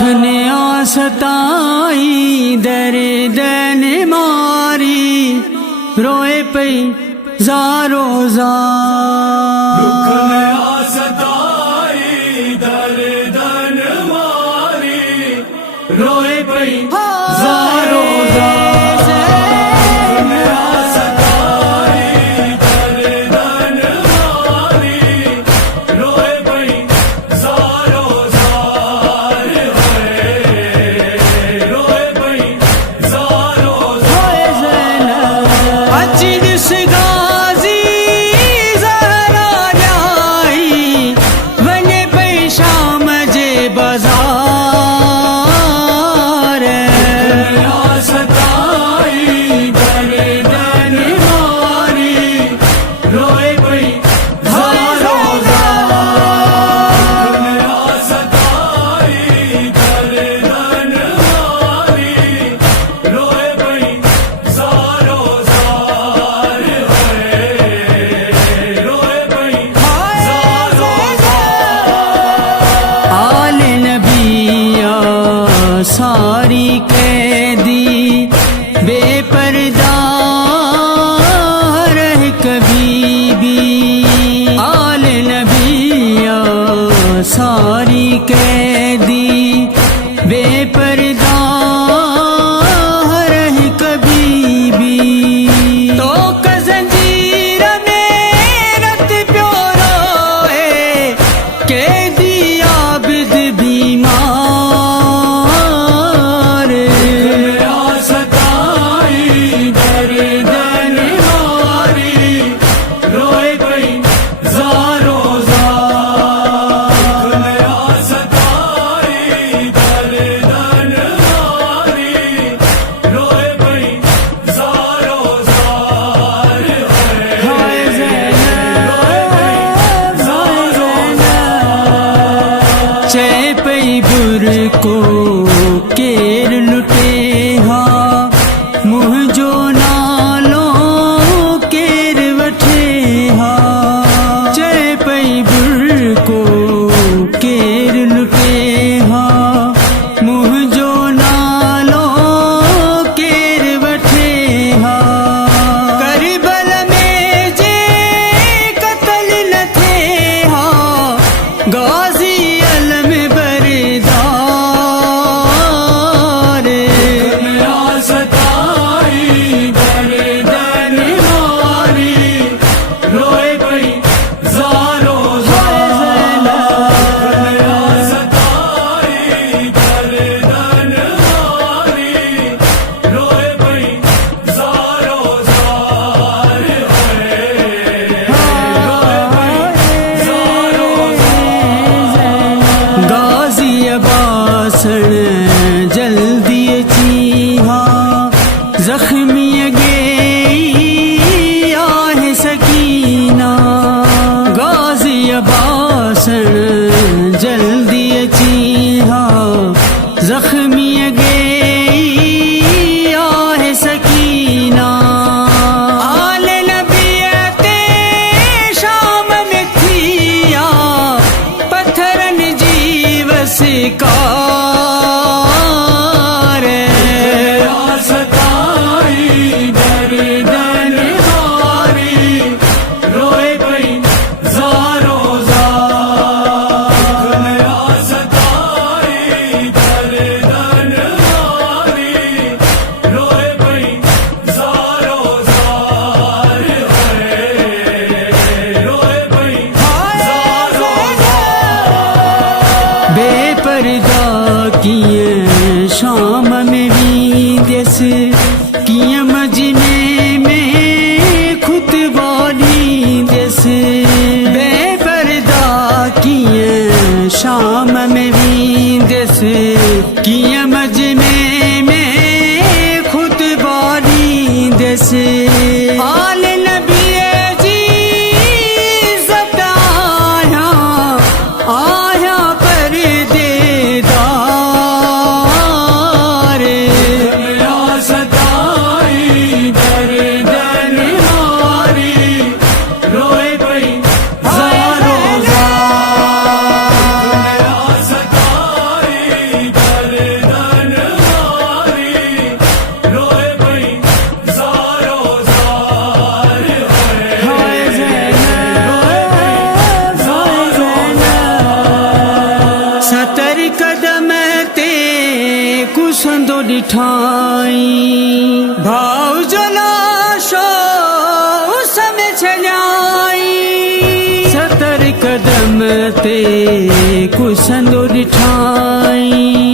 ने सताई दर्दन मारी रोए पई ज़ारो ज़ार। दुख ने सताई दर्दन मारी रोए पई ज़ारो ज़ार। सारी कैदी बेपर्दा रह कभी भी आल नबिया सारी कैदी बेपर्दा रह कभी भी। तो कज़ंजीर में रत प्यो रोए कैदी आबिद बीमार। को केर लुटे हा मुँह जो नालो केर वठे हा। चए पई बुर को केर लुटे हा मुँह जो नालो केर वठे हा। करबल में जे कत्ल न थे हा गाज़ी अलम जल्दी चीहा जख्मी गे आहे सकीना गाज़ी बासण जल्दी चीहा जख्मी गे आहे सकीना। आल नबियते शाम में थिया पत्थरन जीवस का बेपर्दा किए शाम में भी देस किए मजमे में खुतबानी देस। बेपर्दा किए शाम में भी देस किए मजमे में खुतबानी देस। आल नबी जी सताया आया पर देदार। सताई दर्दन मारी रोए पई ज़ारो ज़ार। सताई ॾिठाई भाव जो लाशो समय छॾाई 70 कदम ते कुसंदो ॾिठाई